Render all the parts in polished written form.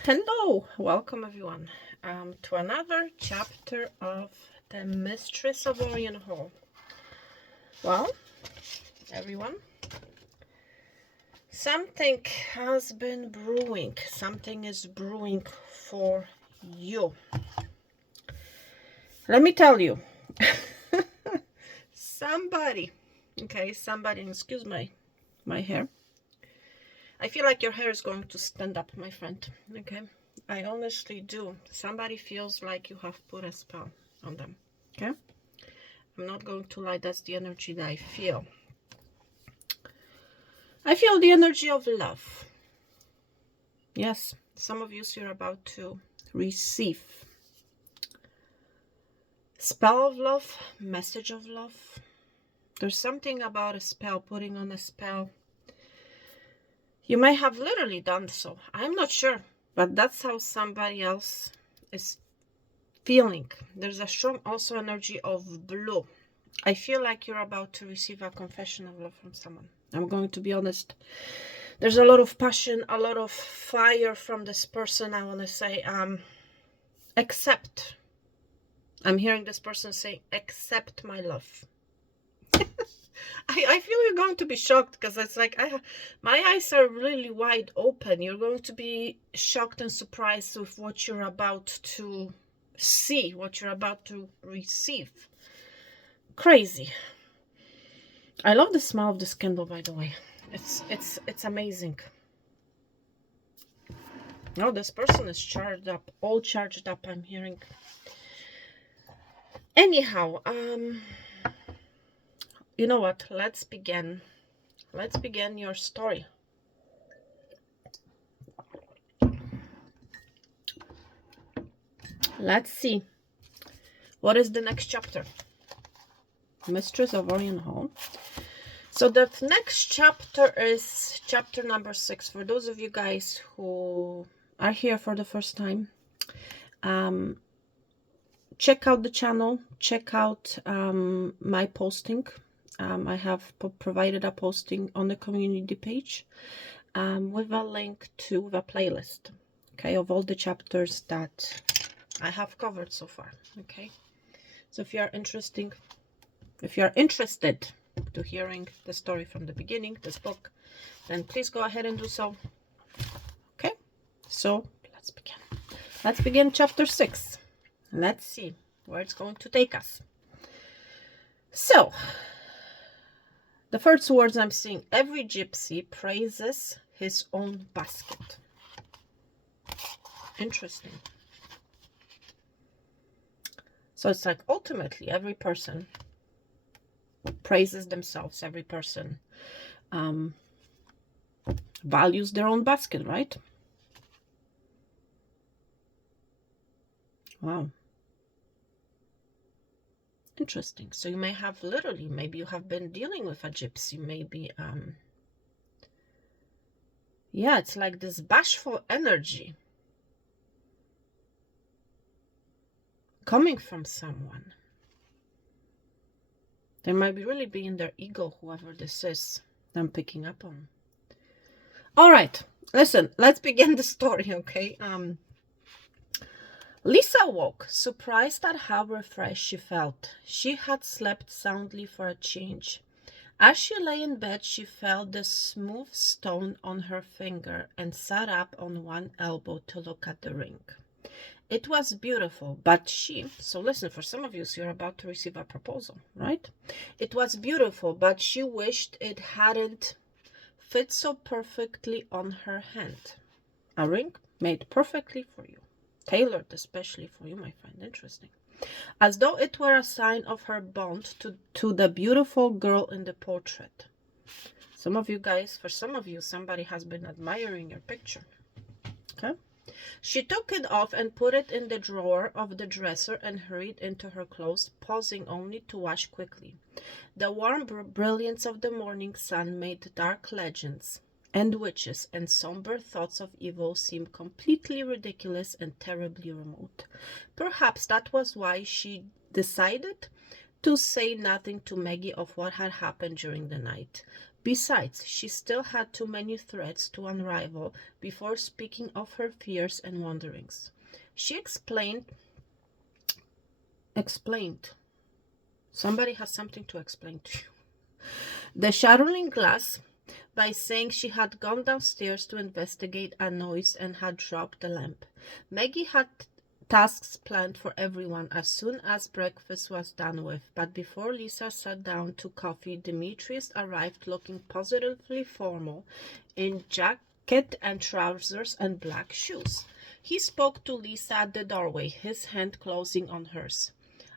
Hello, welcome everyone to another chapter of the Mistress of Orion Hall. Well, everyone, something has been brewing. Something is brewing for you. Let me tell you, somebody, excuse my hair. I feel like your hair is going to stand up, my friend, okay? I honestly do. Somebody feels like you have put a spell on them, okay? I'm not going to lie, that's the energy that I feel. I feel the energy of love. Yes, some of you are about to receive spell of love, message of love. There's something about a spell, putting on a spell. You may have literally done so. I'm not sure, but that's how somebody else is feeling. There's a strong also energy of blue. I feel like you're about to receive a confession of love from someone. I'm going to be honest. There's a lot of passion, a lot of fire from this person. I want to say, accept. I'm hearing this person say, accept my love. I feel you're going to be shocked because it's like, my eyes are really wide open. You're going to be shocked and surprised with what you're about to see, what you're about to receive. Crazy. I love the smell of this candle, by the way. It's amazing. Oh, this person is charged up, all charged up, I'm hearing. Anyhow, you know what? Let's begin. Let's begin your story. Let's see. What is the next chapter? Mistress of Orion Hall. So the next chapter is chapter number 6. For those of you guys who are here for the first time, check out the channel, check out my posting. I have provided a posting on the community page with a link to the playlist, okay, of all the chapters that I have covered so far, okay? So if you are interested to hearing the story from the beginning, this book, then please go ahead and do so, okay? So let's begin. Let's begin chapter 6. Let's see where it's going to take us. So, the first words I'm seeing, every gypsy praises his own basket. Interesting. So it's like ultimately every person praises themselves. Every person values their own basket, right? Wow. Interesting. So you may have literally, maybe you have been dealing with a gypsy, maybe, yeah, it's like this bashful energy coming from someone. They might be really be in their ego, whoever this is that I'm picking up on. All right, listen, let's begin the story, okay? Lisa woke, surprised at how refreshed she felt. She had slept soundly for a change. As she lay in bed, she felt the smooth stone on her finger and sat up on one elbow to look at the ring. It was beautiful, but so listen, for some of you, so you're about to receive a proposal, right? It was beautiful, but she wished it hadn't fit so perfectly on her hand. A ring made perfectly for you. Tailored especially for you, my friend. Interesting. As though it were a sign of her bond to the beautiful girl in the portrait. Some of you guys, for some of you, somebody has been admiring your picture. Okay? She took it off and put it in the drawer of the dresser and hurried into her clothes, pausing only to wash quickly. The warm brilliance of the morning sun made dark legends and witches and somber thoughts of evil seem completely ridiculous and terribly remote. Perhaps that was why she decided to say nothing to Maggie of what had happened during the night. Besides, she still had too many threads to unravel before speaking of her fears and wonderings. She explained. Somebody has something to explain to you. The shattering glass by saying she had gone downstairs to investigate a noise and had dropped the lamp. Maggie had tasks planned for everyone as soon as breakfast was done with, but before Lisa sat down to coffee, Demetrius arrived looking positively formal in jacket and trousers and black shoes. He spoke to Lisa at the doorway, his hand closing on hers.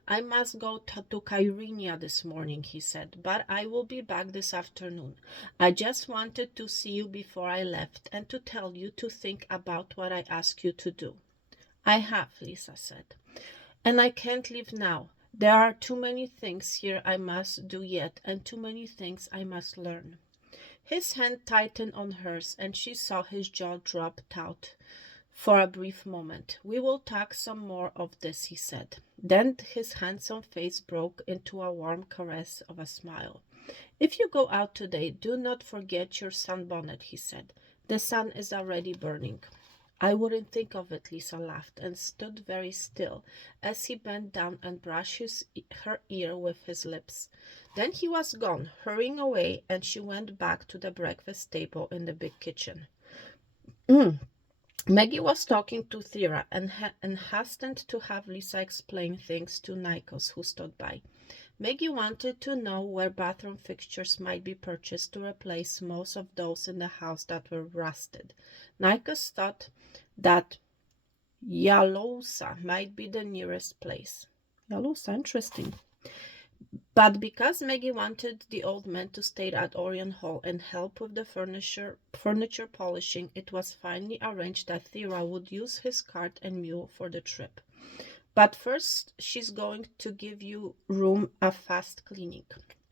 I must go to Kyrenia this morning, he said, but I will be back this afternoon. I just wanted to see you before I left and to tell you to think about what I asked you to do. I have, Lisa said, and I can't leave now. There are too many things here I must do yet, and too many things I must learn. His hand tightened on hers, and she saw his jaw drop taut for a brief moment. We will talk some more of this, he said. Then his handsome face broke into a warm caress of a smile. If you go out today, do not forget your sunbonnet, he said. The sun is already burning. I wouldn't think of it, Lisa laughed and stood very still as he bent down and brushed her ear with his lips. Then he was gone, hurrying away, and she went back to the breakfast table in the big kitchen. Maggie was talking to Thera and hastened to have Lisa explain things to Nikos, who stood by. Maggie wanted to know where bathroom fixtures might be purchased to replace most of those in the house that were rusted. Nikos thought that Yalousa might be the nearest place. Yalousa, interesting. But because Maggie wanted the old man to stay at Orion Hall and help with the furniture polishing, it was finally arranged that Thera would use his cart and mule for the trip. But first, she's going to give you room a fast cleaning,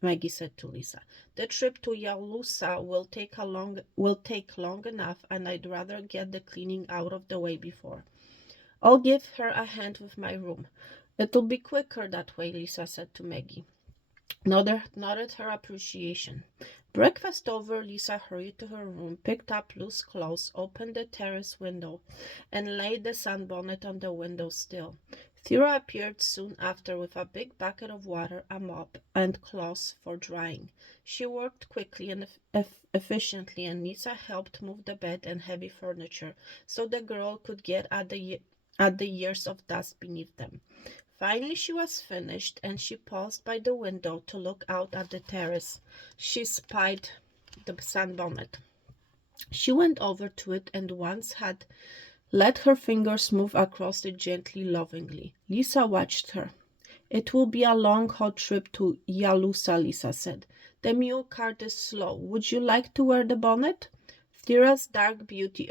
Maggie said to Lisa. The trip to Yalousa will take long enough, and I'd rather get the cleaning out of the way before. I'll give her a hand with my room. It'll be quicker that way, Lisa said to Maggie. Nodded her appreciation. Breakfast over, Lisa hurried to her room, picked up loose clothes, opened the terrace window, and laid the sunbonnet on the window sill. Thera appeared soon after with a big bucket of water, a mop, and cloths for drying. She worked quickly and efficiently, and Lisa helped move the bed and heavy furniture so the girl could get at the years of dust beneath them. Finally she was finished, and she paused by the window to look out at the terrace. She spied the sunbonnet. She went over to it and once had let her fingers move across it gently, lovingly. Lisa watched her. It will be a long, hot trip to Yalousa, Lisa said. The mule cart is slow. Would you like to wear the bonnet? Thera's dark beauty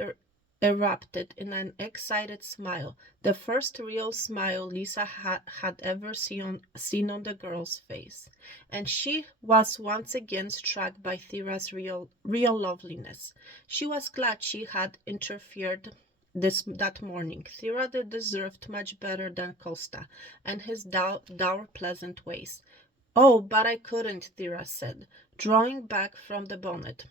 erupted in an excited smile, the first real smile Lisa had ever seen on the girl's face, and she was once again struck by Thera's real loveliness. She was glad she had interfered that morning. Thera deserved much better than Costa and his dour pleasant ways. Oh, but I couldn't, Thera said, drawing back from the bonnet.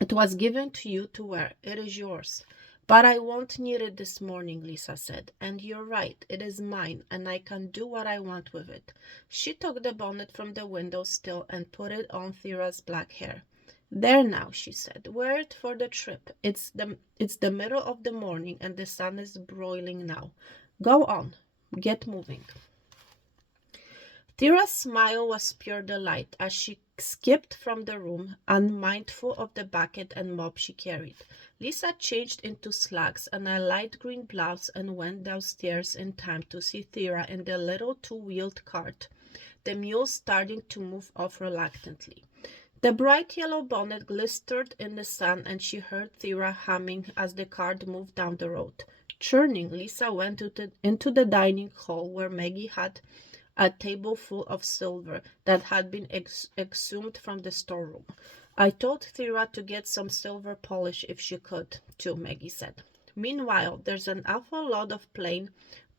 It was given to you to wear. It is yours. But I won't need it this morning, Lisa said. And you're right, it is mine, and I can do what I want with it. She took the bonnet from the window sill and put it on Thera's black hair. There now, she said, wear it for the trip. It's the middle of the morning, and the sun is broiling now. Go on, get moving. Thera's smile was pure delight as she skipped from the room, unmindful of the bucket and mop she carried. Lisa changed into slacks and a light green blouse and went downstairs in time to see Thera in the little two-wheeled cart, the mule starting to move off reluctantly. The bright yellow bonnet glistered in the sun, and she heard Thera humming as the cart moved down the road. Churning, Lisa went into the dining hall where Maggie had a table full of silver that had been exhumed from the storeroom. I told Thera to get some silver polish if she could, too, Maggie said. Meanwhile, there's an awful lot of plain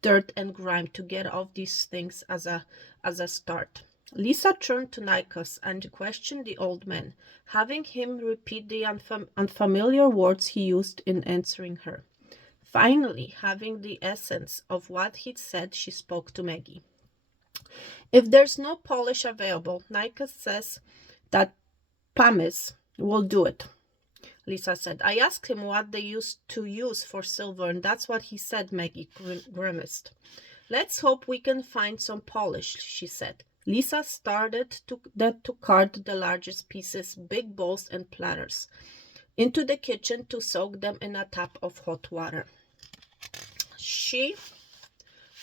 dirt and grime to get off these things as a start. Lisa turned to Nikos and questioned the old man, having him repeat the unfamiliar words he used in answering her. Finally, having the essence of what he'd said, she spoke to Maggie. If there's no polish available, Nikos says that pumice will do it, Lisa said. I asked him what they used to use for silver, and that's what he said, Maggie grimaced. Let's hope we can find some polish, she said. Lisa started to cart the largest pieces, big bowls and platters, into the kitchen to soak them in a tub of hot water. She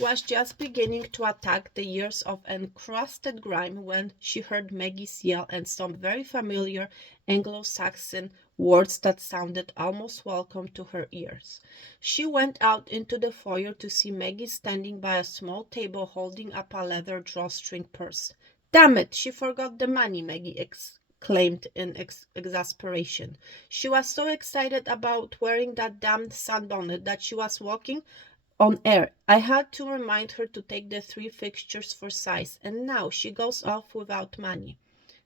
was just beginning to attack the years of encrusted grime when she heard Maggie's yell and some very familiar Anglo-Saxon words that sounded almost welcome to her ears. She went out into the foyer to see Maggie standing by a small table holding up a leather drawstring purse. Damn it, she forgot the money, Maggie exclaimed in exasperation. She was so excited about wearing that damned sunbonnet that she was walking on air. I had to remind her to take the 3 fixtures for size, and now she goes off without money.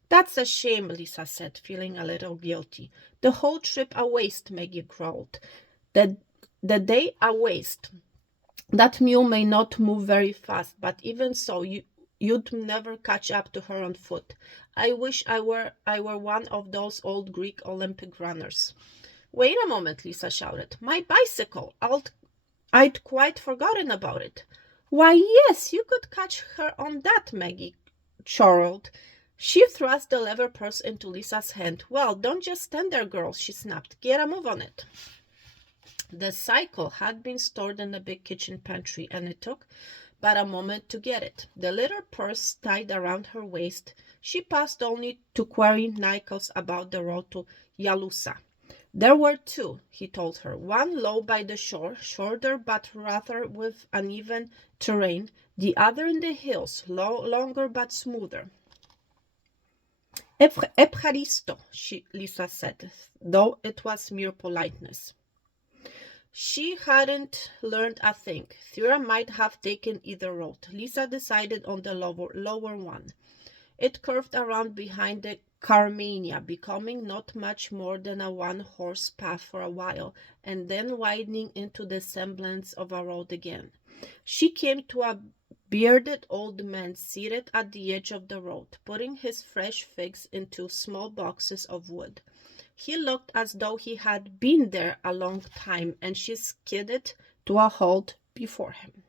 That's a shame, Lisa said, feeling a little guilty. The whole trip a waste, Maggie growled. The day a waste. That mule may not move very fast, but even so, you'd never catch up to her on foot. I wish I were one of those old Greek Olympic runners. Wait a moment, Lisa shouted. My bicycle! I'd quite forgotten about it. Why, yes, you could catch her on that, Maggie chortled. She thrust the leather purse into Lisa's hand. Well, don't just stand there, girl, she snapped. Get a move on it. The cycle had been stored in the big kitchen pantry, and it took but a moment to get it. The little purse tied around her waist, she paused only to query Nikos about the road to Yalusa. There were 2, he told her, one low by the shore, shorter but rather with uneven terrain, the other in the hills, longer but smoother. Epharisto, Lisa said, though it was mere politeness. She hadn't learned a thing. Thera might have taken either road. Lisa decided on the lower one. It curved around behind the Carmania, becoming not much more than a one-horse path for a while, and then widening into the semblance of a road again. She came to a bearded old man seated at the edge of the road, putting his fresh figs into small boxes of wood. He looked as though he had been there a long time, and she skidded to a halt before him.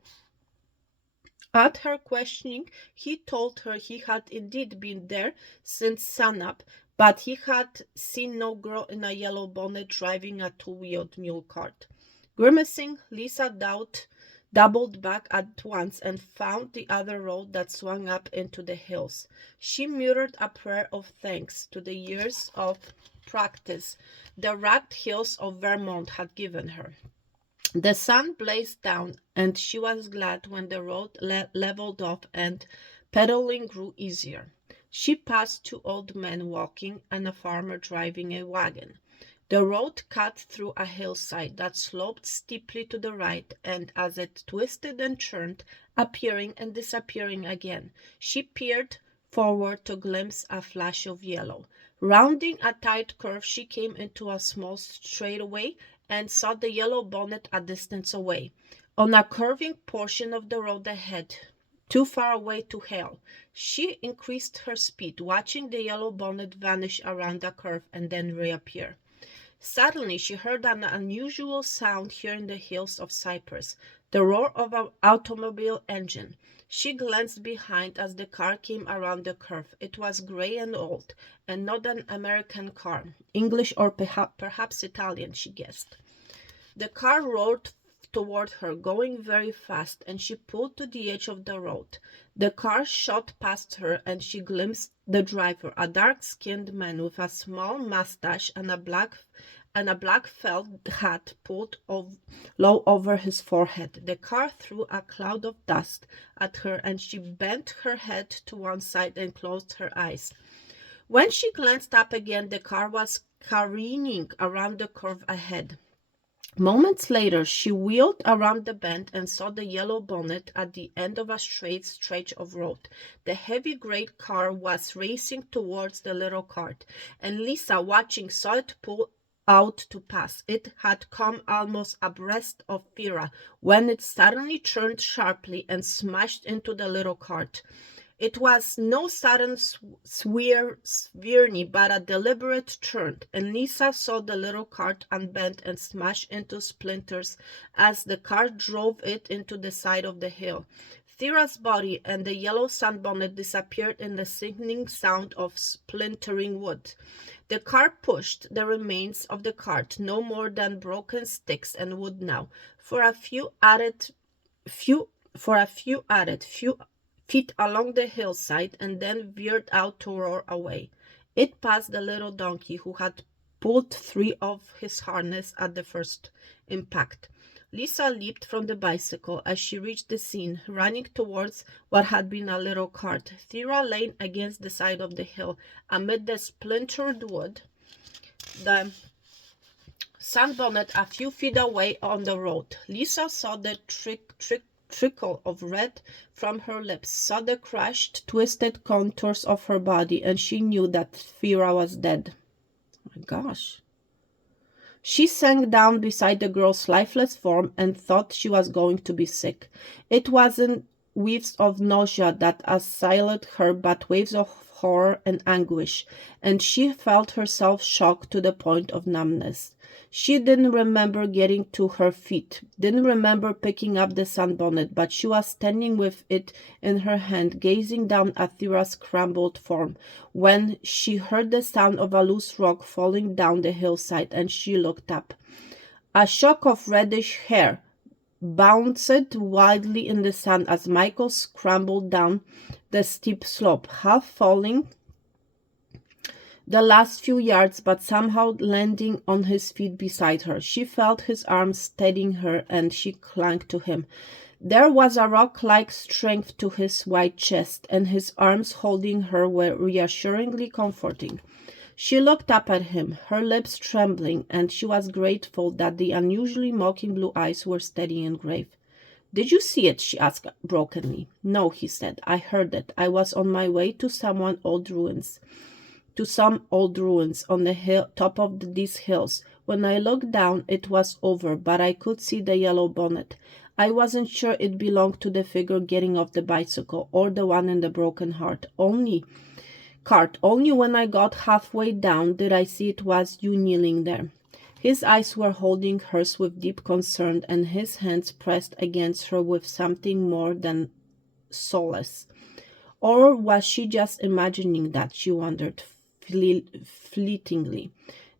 At her questioning, he told her he had indeed been there since sunup, but he had seen no girl in a yellow bonnet driving a 2-wheeled mule cart. Grimacing, Lisa doubled back at once and found the other road that swung up into the hills. She muttered a prayer of thanks to the years of practice the rugged hills of Vermont had given her. The sun blazed down, and she was glad when the road leveled off and pedaling grew easier. She passed 2 old men walking and a farmer driving a wagon. The road cut through a hillside that sloped steeply to the right, and as it twisted and turned, appearing and disappearing again, she peered forward to glimpse a flash of yellow. Rounding a tight curve, she came into a small straightaway and saw the yellow bonnet a distance away, on a curving portion of the road ahead, too far away to hail. She increased her speed, watching the yellow bonnet vanish around a curve and then reappear. Suddenly she heard an unusual sound here in the hills of Cyprus, the roar of an automobile engine. She glanced behind as the car came around the curve. It was gray and old, and not an American car, English or perhaps Italian, she guessed. The car roared toward her, going very fast, and she pulled to the edge of the road. The car shot past her, and she glimpsed the driver, a dark-skinned man with a small mustache and a black felt hat pulled low over his forehead. The car threw a cloud of dust at her, and she bent her head to one side and closed her eyes. When she glanced up again, the car was careening around the curve ahead. Moments later, she wheeled around the bend and saw the yellow bonnet at the end of a straight stretch of road. The heavy gray car was racing towards the little cart, and Lisa, watching, saw it pull out to pass. It had come almost abreast of Fira when it suddenly turned sharply and smashed into the little cart. It was no sudden swearing, but a deliberate turn, and Lisa saw the little cart unbend and smash into splinters as the car drove it into the side of the hill. Thera's body and the yellow sunbonnet disappeared in the sickening sound of splintering wood. The car pushed the remains of the cart, no more than broken sticks and wood now, for a few few feet along the hillside, and then veered out to roar away. It passed the little donkey, who had pulled 3 of his harness at the first impact. Lisa leaped from the bicycle as she reached the scene, running towards what had been a little cart. Thera lay against the side of the hill, amid the splintered wood, the sunbonnet a few feet away on the road. Lisa saw the trickle of red from her lips, saw the crushed, twisted contours of her body, and she knew that Thera was dead. Oh my gosh. She sank down beside the girl's lifeless form and thought she was going to be sick. It wasn't waves of nausea that assailed her, but waves of horror and anguish, and she felt herself shocked to the point of numbness. She didn't remember getting to her feet, didn't remember picking up the sunbonnet, but she was standing with it in her hand, gazing down at Thera's crumpled form, when she heard the sound of a loose rock falling down the hillside, and she looked up. A shock of reddish hair bounced wildly in the sun as Michael scrambled down the steep slope, half falling the last few yards, but somehow landing on his feet beside her. She felt his arms steadying her, and she clung to him. There was a rock-like strength to his white chest, and his arms holding her were reassuringly comforting. She looked up at him, her lips trembling, and she was grateful that the unusually mocking blue eyes were steady and grave. "Did you see it?" she asked brokenly. "No," he said. "I heard it. I was on my way to some old ruins on the top of these hills. When I looked down, it was over, but I could see the yellow bonnet. I wasn't sure it belonged to the figure getting off the bicycle or the one in the broken Only when I got halfway down did I see it was you kneeling there." His eyes were holding hers with deep concern, and his hands pressed against her with something more than solace. Or was she just imagining that, she wondered fleetingly.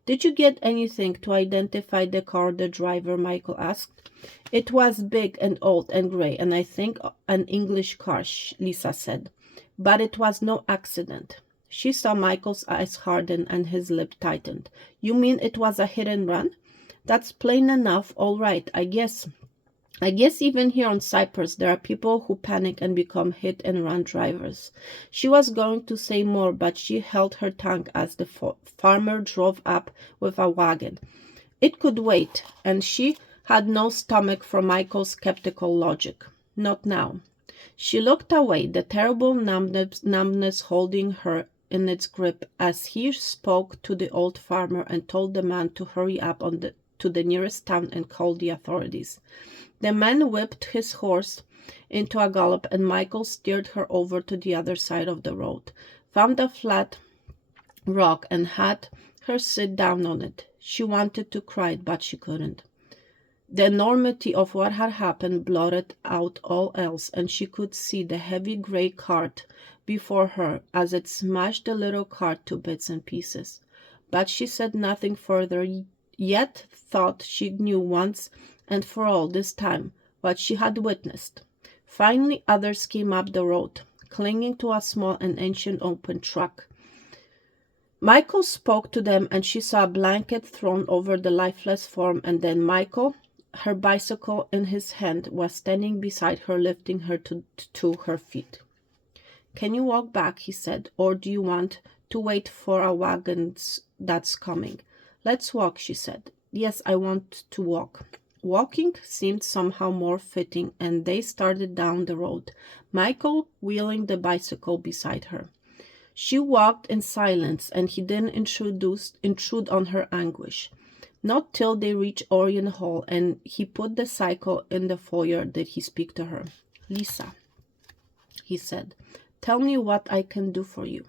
"Did you get anything to identify the car, the driver?" Michael asked. "It was big and old and gray, and I think an English car," Lisa said. "But it was no accident." She saw Michael's eyes harden and his lip tightened. "You mean it was a hit and run?" "That's plain enough. All right, I guess even here on Cyprus there are people who panic and become hit-and-run drivers." She was going to say more, but she held her tongue as the farmer drove up with a wagon. It could wait, and she had no stomach for Michael's skeptical logic. Not now. She looked away, the terrible numbness holding her in its grip as he spoke to the old farmer and told the man to hurry up to the nearest town and call the authorities. The man whipped his horse into a gallop, and Michael steered her over to the other side of the road, found a flat rock, and had her sit down on it. She wanted to cry, but she couldn't. The enormity of what had happened blotted out all else, and she could see the heavy gray cart before her as it smashed the little cart to bits and pieces. But she said nothing further, yet thought she knew once and for all this time what she had witnessed. Finally others came up the road, clinging to a small and ancient open truck. Michael spoke to them, and she saw a blanket thrown over the lifeless form, and then Michael, her bicycle in his hand, was standing beside her, lifting her to her feet. "Can you walk back?" he said, "or do you want to wait for a wagon that's coming?" "Let's walk," she said. Yes, I want to walk. Walking seemed somehow more fitting, and they started down the road, Michael wheeling the bicycle beside her. She walked in silence, and he didn't intrude on her anguish. Not till they reached Orion Hall and he put the cycle in the foyer did he speak to her. Lisa, he said, tell me what I can do for you.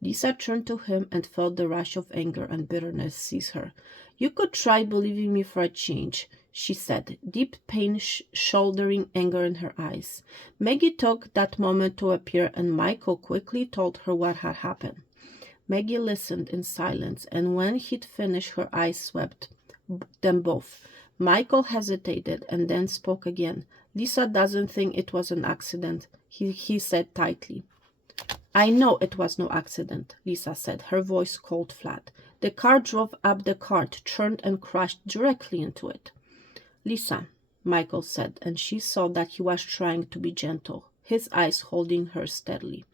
Lisa turned to him and felt the rush of anger and bitterness seize her. You could try believing me for a change, she said, deep pain shouldering anger in her eyes. Maggie took that moment to appear, and Michael quickly told her what had happened. Maggie listened in silence, and when he'd finished, her eyes swept them both. Michael hesitated and then spoke again. Lisa doesn't think it was an accident, he said tightly. I know it was no accident, Lisa said, her voice cold flat. The car drove up the cart, turned and crashed directly into it. Lisa, Michael said, and she saw that he was trying to be gentle, his eyes holding her steadily.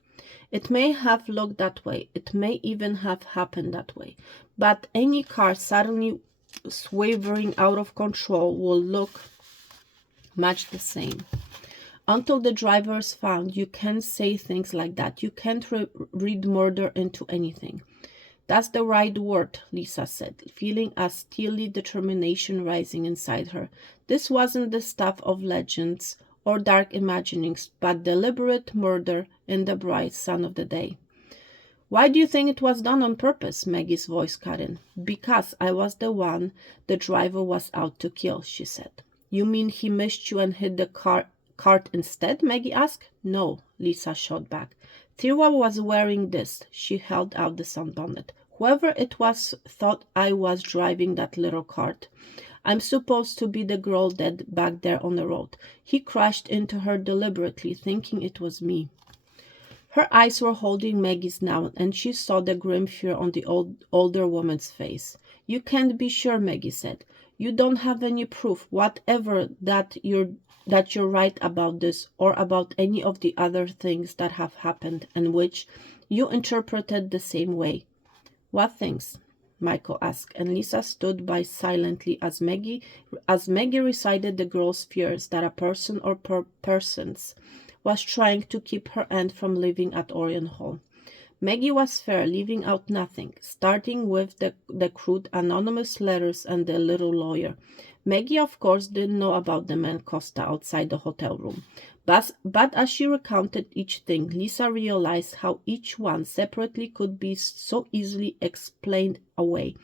It may have looked that way, it may even have happened that way, but any car suddenly swerving out of control will look much the same. Until the driver is found, you can't say things like that. You can't read murder into anything. That's the right word, Lisa said, feeling a steely determination rising inside her. This wasn't the stuff of legends or dark imaginings, but deliberate murder in the bright sun of the day. Why do you think it was done on purpose? Maggie's voice cut in. Because I was the one the driver was out to kill, she said. You mean he missed you and hit the cart instead? Maggie asked. No, Lisa shot back. Thirwa was wearing this. She held out the sunbonnet. Whoever it was thought I was driving that little cart. I'm supposed to be the girl dead back there on the road. He crashed into her deliberately, thinking it was me. Her eyes were holding Maggie's now, and she saw the grim fear on the older woman's face. You can't be sure, Maggie said. You don't have any proof, whatever, that you're right about this or about any of the other things that have happened and which you interpreted the same way. What things? Michael asked, and Lisa stood by silently as Maggie recited the girl's fears that a person or persons was trying to keep her aunt from living at Orion Hall. Maggie was fair, leaving out nothing, starting with the crude anonymous letters and the little lawyer. Maggie, of course, didn't know about the man Costa outside the hotel room. But as she recounted each thing, Lisa realized how each one separately could be so easily explained away,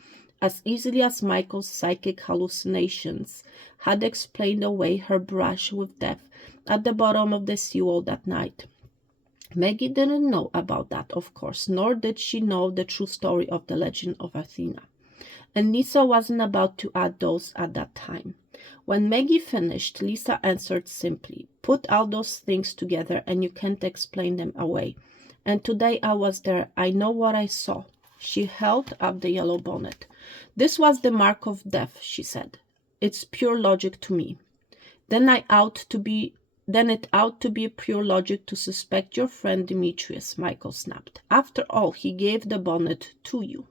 as easily as Michael's psychic hallucinations had explained away her brush with death at the bottom of the seawall that night. Maggie didn't know about that, of course, nor did she know the true story of the legend of Athena. And Lisa wasn't about to add those at that time. When Maggie finished, Lisa answered simply, put all those things together and you can't explain them away. And today I was there. I know what I saw. She held up the yellow bonnet. This was the mark of death, she said. It's pure logic to me. Then it ought to be pure logic to suspect your friend Demetrius, Michael snapped. After all, he gave the bonnet to you.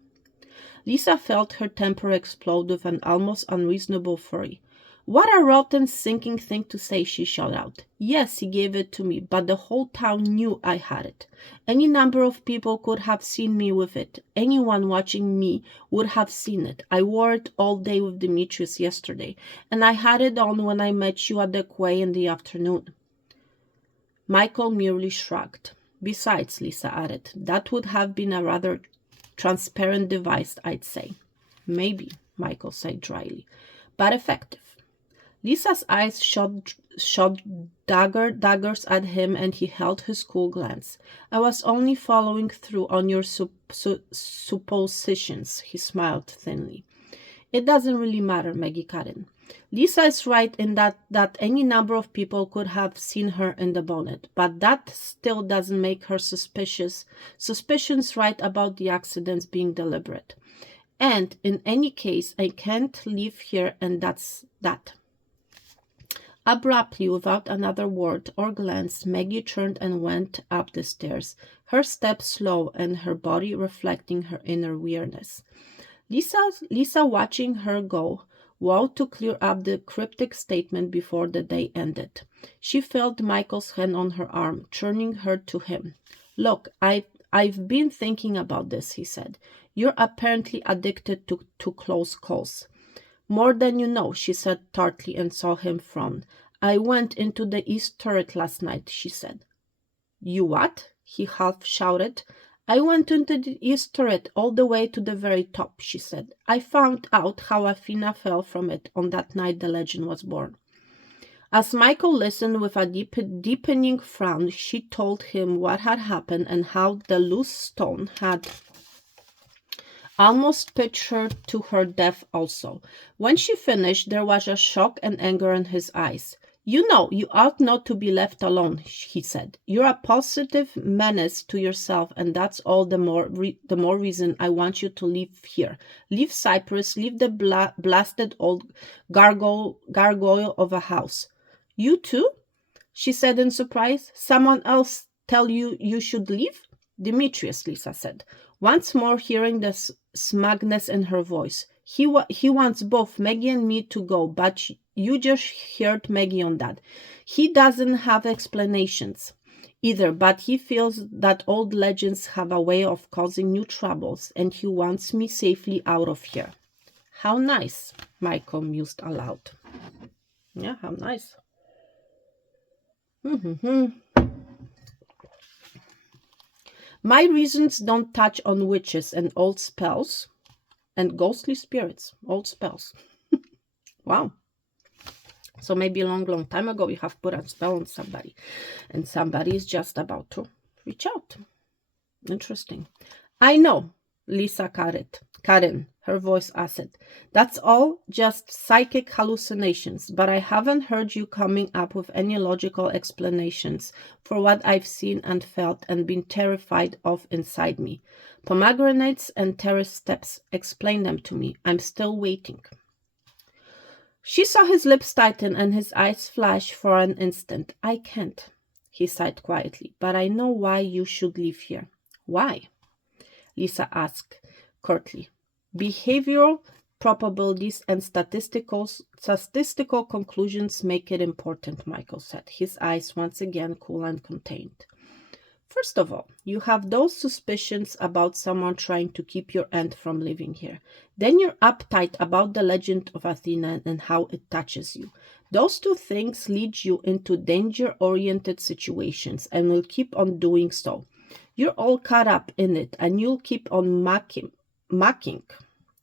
Lisa felt her temper explode with an almost unreasonable fury. What a rotten, sinking thing to say, she shot out. Yes, he gave it to me, but the whole town knew I had it. Any number of people could have seen me with it. Anyone watching me would have seen it. I wore it all day with Demetrius yesterday, and I had it on when I met you at the quay in the afternoon. Michael merely shrugged. Besides, Lisa added, that would have been a rather transparent device, I'd say. Maybe, Michael said dryly, but effective. Lisa's eyes shot daggers at him, and he held his cool glance. I was only following through on your suppositions, he smiled thinly. It doesn't really matter, Maggie cut in. Lisa is right in that any number of people could have seen her in the bonnet, but that still doesn't make her suspicious. Suspicions right about the accidents being deliberate. And in any case, I can't leave here, and that's that. Abruptly, without another word or glance, Maggie turned and went up the stairs, her step slow and her body reflecting her inner weariness. Lisa, watching her go, vowed to clear up the cryptic statement before the day ended. She felt Michael's hand on her arm, turning her to him. Look, I've been thinking about this, he said. You're apparently addicted to close calls. More than you know, she said tartly and saw him frown. I went into the east turret last night, she said. You what? He half shouted. I went into the east turret all the way to the very top, she said. I found out how Athena fell from it on that night the legend was born. As Michael listened with a deepening frown, she told him what had happened and how the loose stone had almost pitched her to her death also. When she finished, there was a shock and anger in his eyes. You know, you ought not to be left alone, he said. You're a positive menace to yourself, and that's all the more reason I want you to leave here. Leave Cyprus, leave the blasted old gargoyle of a house. You too? She said in surprise. Someone else tell you should leave? Demetrius, Lisa said, once more hearing the smugness in her voice. He wants both Maggie and me to go, but you just heard Maggie on that. He doesn't have explanations either, but he feels that old legends have a way of causing new troubles, and he wants me safely out of here. How nice, Michael mused aloud. Yeah, how nice. My reasons don't touch on witches and old spells and ghostly spirits. Old spells. Wow. So maybe a long time ago you have put a spell on somebody and somebody is just about to reach out. Interesting. I know, Lisa Karen, her voice acid. That's all just psychic hallucinations, but I haven't heard you coming up with any logical explanations for what I've seen and felt and been terrified of inside me. Pomegranates and terrace steps. Explain them to me. I'm still waiting. She saw his lips tighten and his eyes flash for an instant. I can't, he sighed quietly, but I know why you should leave here. Why? Lisa asked curtly. Behavioral probabilities and statistical conclusions make it important, Michael said, his eyes once again cool and contained. First of all, you have those suspicions about someone trying to keep your aunt from living here. Then you're uptight about the legend of Athena and how it touches you. Those two things lead you into danger-oriented situations and will keep on doing so. You're all caught up in it and you'll keep on mucking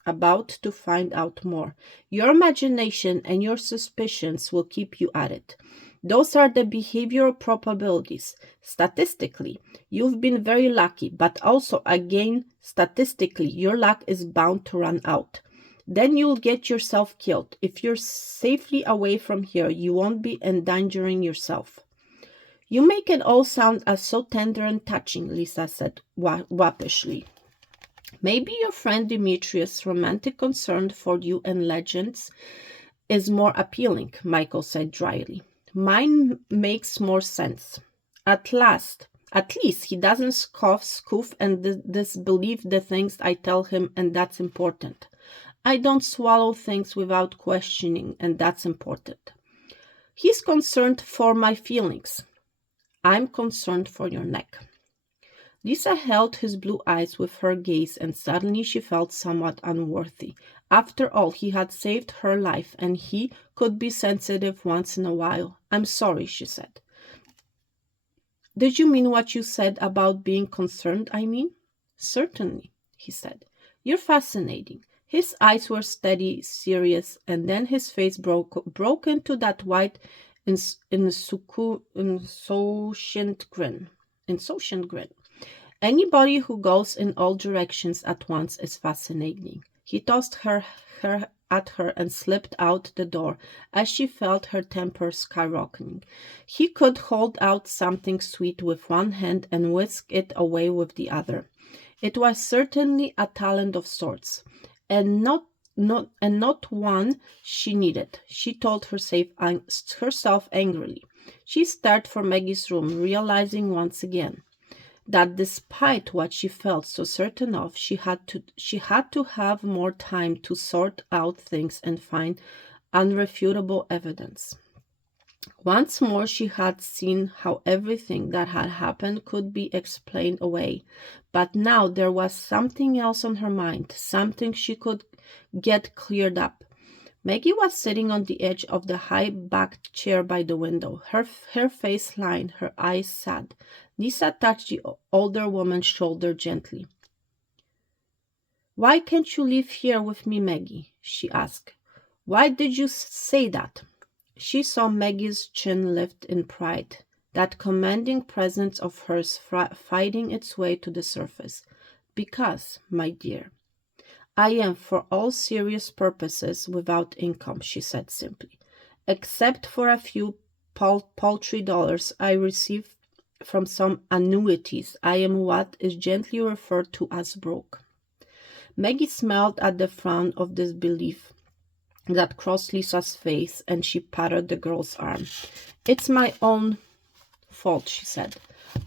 about to find out more. Your imagination and your suspicions will keep you at it. Those are the behavioral probabilities. Statistically, you've been very lucky, but also, again, statistically, your luck is bound to run out. Then you'll get yourself killed. If you're safely away from here, you won't be endangering yourself. You make it all sound as so tender and touching, Lisa said wappishly. Maybe your friend Demetrius' romantic concern for you and legends is more appealing, Michael said dryly. Mine makes more sense. At least he doesn't scoof and disbelieve the things I tell him, and that's important. I don't swallow things without questioning, and that's important. He's concerned for my feelings. I'm concerned for your neck. Lisa held his blue eyes with her gaze, and suddenly she felt somewhat unworthy. After all, he had saved her life, and he could be sensitive once in a while. I'm sorry, she said. Did you mean what you said about being concerned, I mean? Certainly, he said. You're fascinating. His eyes were steady, serious, and then his face broke into that white, insouciant grin. Anybody who goes in all directions at once is fascinating. He tossed her at her and slipped out the door as she felt her temper skyrocketing. He could hold out something sweet with one hand and whisk it away with the other. It was certainly a talent of sorts, and not one she needed, she told herself angrily. She started for Maggie's room, realizing once again that despite what she felt so certain of, she had to have more time to sort out things and find unrefutable evidence. Once more she had seen how everything that had happened could be explained away, but now there was something else on her mind, something she could get cleared up. Maggie was sitting on the edge of the high-backed chair by the window, her face lined, her eyes sad. Lisa touched the older woman's shoulder gently. "Why can't you live here with me, Maggie?" she asked. "Why did you say that?" She saw Maggie's chin lift in pride, that commanding presence of hers fighting its way to the surface. "Because, my dear, I am, for all serious purposes, without income," she said simply. "Except for a few paltry dollars I receive from some annuities, I am what is gently referred to as broke." Maggie smiled at the frown of disbelief that crossed Lisa's face, and she patted the girl's arm. "It's my own fault," she said.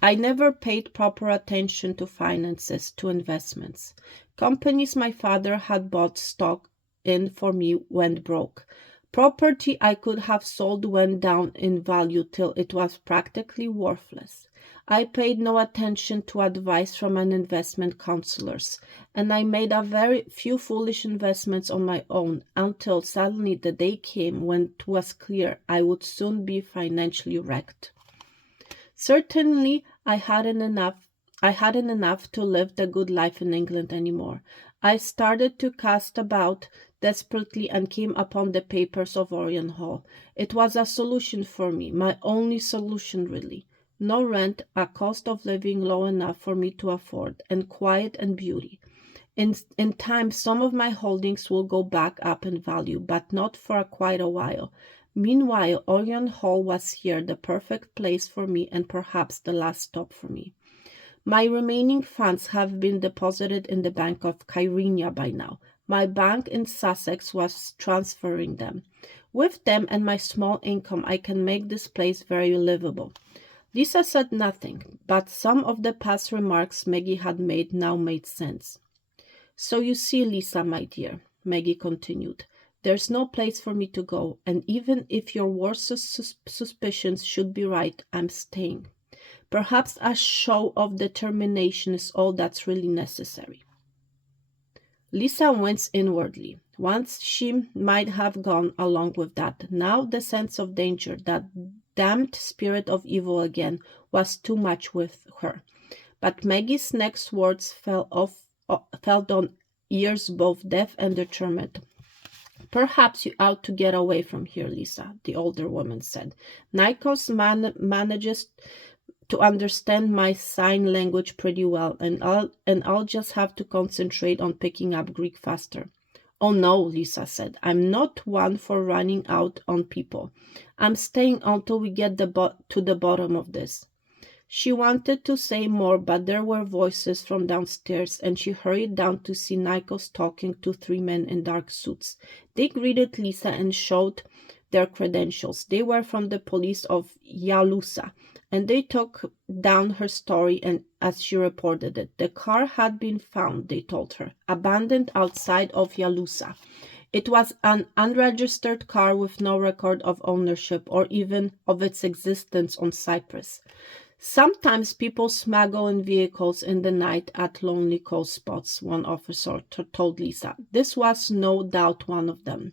"I never paid proper attention to finances, to investments. Companies my father had bought stock in for me went broke. Property I could have sold went down in value till it was practically worthless. I paid no attention to advice from an investment counselors, and I made a very few foolish investments on my own until suddenly the day came when it was clear I would soon be financially wrecked. Certainly I hadn't enough to live the good life in England anymore. I started to cast about desperately and came upon the papers of Orion Hall. It was a solution for me, my only solution really. No rent, a cost of living low enough for me to afford, and quiet and beauty. In time, some of my holdings will go back up in value, but not for quite a while. Meanwhile, Orion Hall was here, the perfect place for me and perhaps the last stop for me. My remaining funds have been deposited in the Bank of Kyrenia by now. My bank in Sussex was transferring them. With them and my small income, I can make this place very livable." Lisa said nothing, but some of the past remarks Maggie had made now made sense. "So you see, Lisa, my dear," Maggie continued, "there's no place for me to go, and even if your worst suspicions should be right, I'm staying. Perhaps a show of determination is all that's really necessary." Lisa winced inwardly. Once she might have gone along with that. Now the sense of danger, that damned spirit of evil again, was too much with her. But Maggie's next words fell on ears both deaf and determined. "Perhaps you ought to get away from here, Lisa," the older woman said. "Nikos manages to understand my sign language pretty well, and I'll just have to concentrate on picking up Greek faster." "Oh no," Lisa said. "I'm not one for running out on people. I'm staying until we get to the bottom of this." She wanted to say more, but there were voices from downstairs, and she hurried down to see Nikos talking to three men in dark suits. They greeted Lisa and showed their credentials. They were from the police of Yalusa, and they took down her story and as she reported it. The car had been found, they told her, abandoned outside of Yalusa. It was an unregistered car with no record of ownership or even of its existence on Cyprus. "Sometimes people smuggle in vehicles in the night at lonely coast spots," one officer told Lisa. This was no doubt one of them.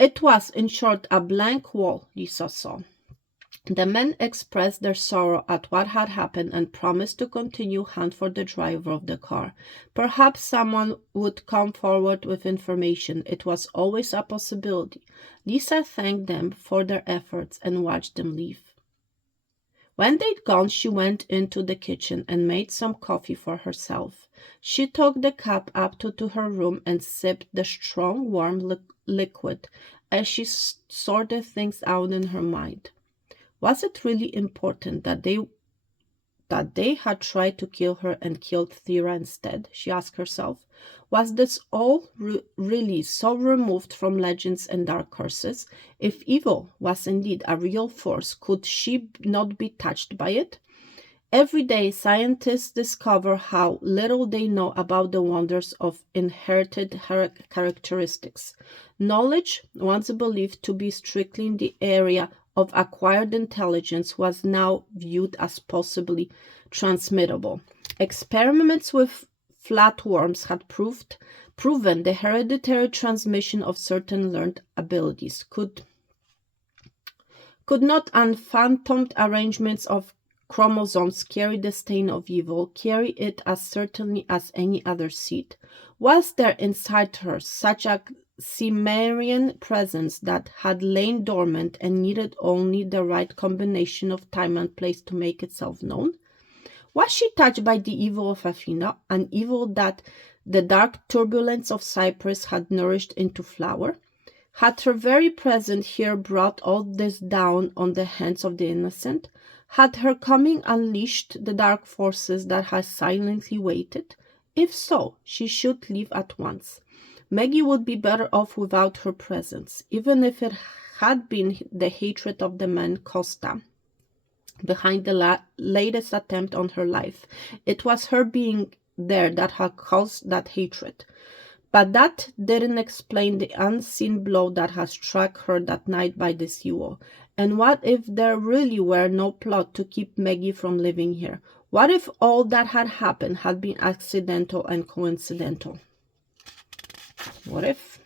It was, in short, a blank wall Lisa saw. The men expressed their sorrow at what had happened and promised to continue hunt for the driver of the car. Perhaps someone would come forward with information. It was always a possibility. Lisa thanked them for their efforts and watched them leave. When they'd gone, she went into the kitchen and made some coffee for herself. She took the cup up to her room and sipped the strong, warm liquid as she sorted things out in her mind. Was it really important that they had tried to kill her and killed Thera instead? She asked herself. Was this all really so removed from legends and dark curses? If evil was indeed a real force, could she not be touched by it? Every day, scientists discover how little they know about the wonders of inherited characteristics. Knowledge, once believed to be strictly in the area of acquired intelligence, was now viewed as possibly transmittable. Experiments with flatworms had proven the hereditary transmission of certain learned abilities. Could not unfathomed arrangements of chromosomes carry the stain of evil, carry it as certainly as any other seed? Was there inside her such a Cimmerian presence that had lain dormant and needed only the right combination of time and place to make itself known? Was she touched by the evil of Athena, an evil that the dark turbulence of Cyprus had nourished into flower? Had her very presence here brought all this down on the hands of the innocent? Had her coming unleashed the dark forces that had silently waited? If so, she should leave at once. Maggie would be better off without her presence, even if it had been the hatred of the man Costa behind the latest attempt on her life. It was her being there that had caused that hatred. But that didn't explain the unseen blow that had struck her that night by the seawall. And what if there really were no plot to keep Maggie from living here? What if all that had happened had been accidental and coincidental? What if?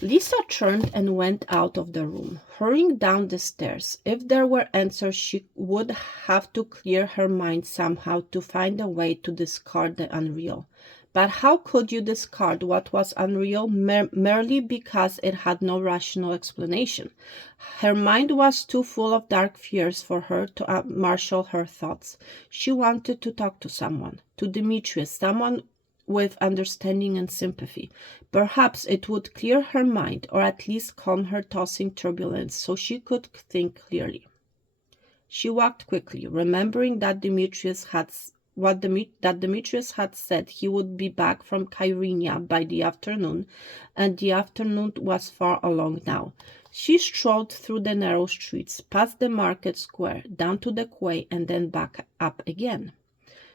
Lisa turned and went out of the room, hurrying down the stairs. If there were answers, she would have to clear her mind somehow to find a way to discard the unreal. But how could you discard what was unreal merely because it had no rational explanation? Her mind was too full of dark fears for her to marshal her thoughts. She wanted to talk to someone, to Demetrius, someone with understanding and sympathy. Perhaps it would clear her mind, or at least calm her tossing turbulence, so she could think clearly. She walked quickly, remembering that Demetrius had said he would be back from Kyrenia by the afternoon, and the afternoon was far along now. She strolled through the narrow streets, past the market square, down to the quay, and then back up again.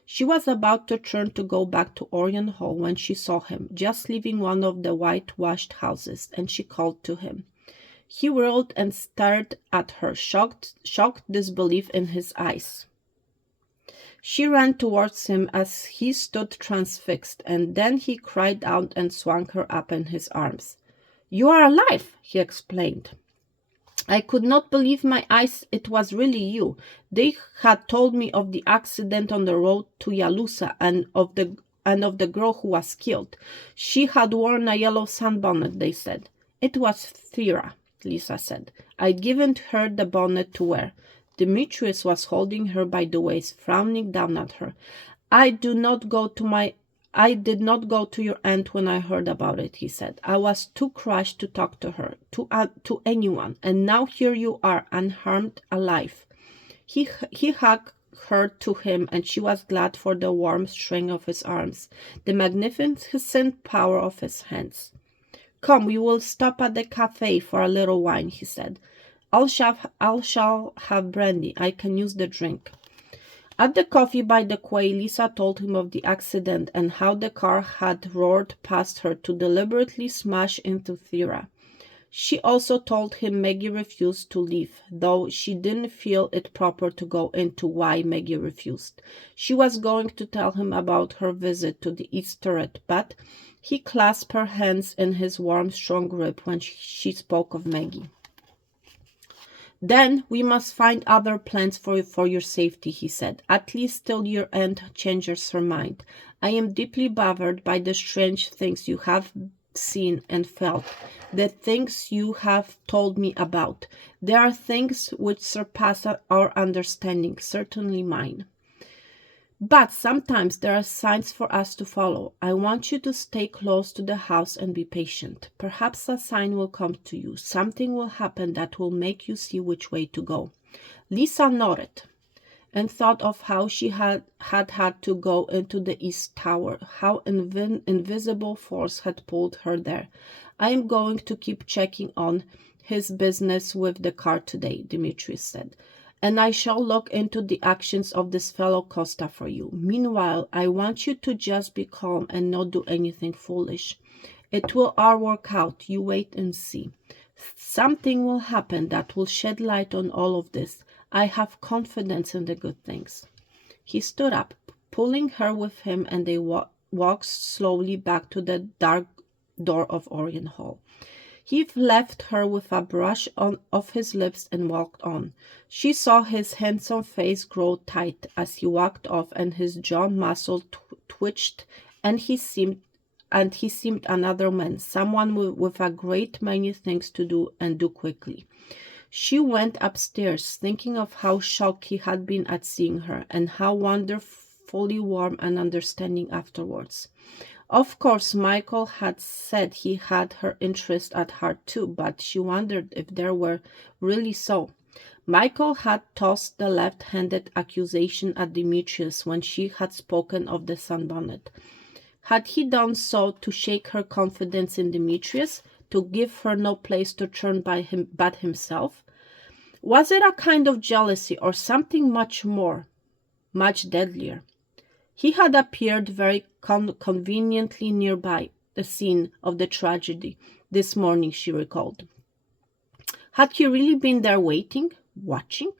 She was about to turn to go back to Orion Hall when she saw him, just leaving one of the whitewashed houses, and she called to him. He whirled and stared at her, shocked disbelief in his eyes. She ran towards him as he stood transfixed, and then he cried out and swung her up in his arms. "You are alive!" he exclaimed. I could not believe my eyes. It was really you. They had told me of the accident on the road to Yalusa and of the girl who was killed. She had worn a yellow sunbonnet, they said. It was Thera, Lisa said. I'd given her the bonnet to wear. Demetrius was holding her by the waist, frowning down at her. I did not go to your aunt when I heard about it, he said. I was too crushed to talk to her, to anyone, and now here you are, unharmed, alive. He hugged her to him, and she was glad for the warm strength of his arms, the magnificent power of his hands. Come, we will stop at the cafe for a little wine, he said. I shall have brandy. I can use the drink. At the coffee by the quay, Lisa told him of the accident and how the car had roared past her to deliberately smash into Thera. She also told him Maggie refused to leave, though she didn't feel it proper to go into why Maggie refused. She was going to tell him about her visit to the East Turret, but he clasped her hands in his warm, strong grip when she spoke of Maggie. Then we must find other plans for your safety, he said, at least till your aunt changes her mind. I am deeply bothered by the strange things you have seen and felt, the things you have told me about. There are things which surpass our understanding, certainly mine. But sometimes there are signs for us to follow. I want you to stay close to the house and be patient. Perhaps a sign will come to you. Something will happen that will make you see which way to go. Lisa nodded and thought of how she had to go into the East Tower, how invisible force had pulled her there. I am going to keep checking on his business with the car today, Demetrius said. and I shall look into the actions of this fellow Costa for you. Meanwhile, I want you to just be calm and not do anything foolish. It will all work out. You wait and see. Something will happen that will shed light on all of this. I have confidence in the good things." He stood up, pulling her with him, and they walked slowly back to the dark door of Orion Hall. He left her with a brush off his lips and walked on. She saw his handsome face grow tight as he walked off, and his jaw muscle twitched, and he seemed another man, someone with a great many things to do, and do quickly. She went upstairs, thinking of how shocked he had been at seeing her, and how wonderfully warm and understanding afterwards. Of course, Michael had said he had her interest at heart too, but she wondered if there were really so. Michael had tossed the left-handed accusation at Demetrius when she had spoken of the sunbonnet. Had he done so to shake her confidence in Demetrius, to give her no place to turn but himself? Was it a kind of jealousy or something much more, much deadlier? He had appeared very conveniently nearby the scene of the tragedy this morning, she recalled. Had he really been there waiting, watching?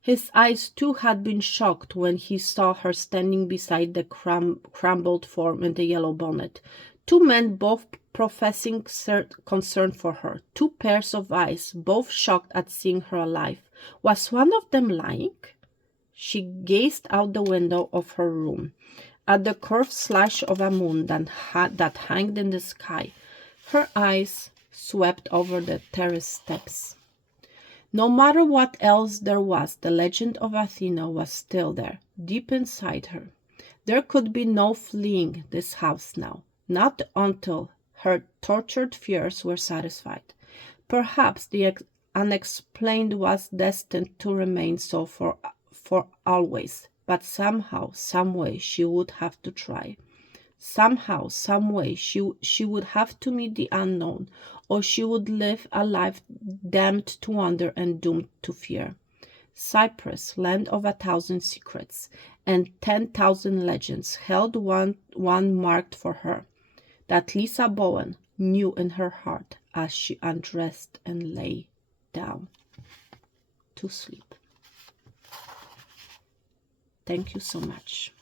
His eyes too had been shocked when he saw her standing beside the crumbled form in the yellow bonnet. Two men, both professing concern for her, two pairs of eyes, both shocked at seeing her alive. Was one of them lying? She gazed out the window of her room at the curved slash of a moon that hung in the sky. Her eyes swept over the terrace steps. No matter what else there was, the legend of Athena was still there, deep inside her. There could be no fleeing this house now, not until her tortured fears were satisfied. Perhaps the unexplained was destined to remain so for always, but somehow, some way, she would have to try. Somehow, some way, she would have to meet the unknown, or she would live a life damned to wonder and doomed to fear. Cyprus, land of 1,000 secrets and 10,000 legends, held one marked for her, that Lisa Bowen knew in her heart as she undressed and lay down to sleep. Thank you so much.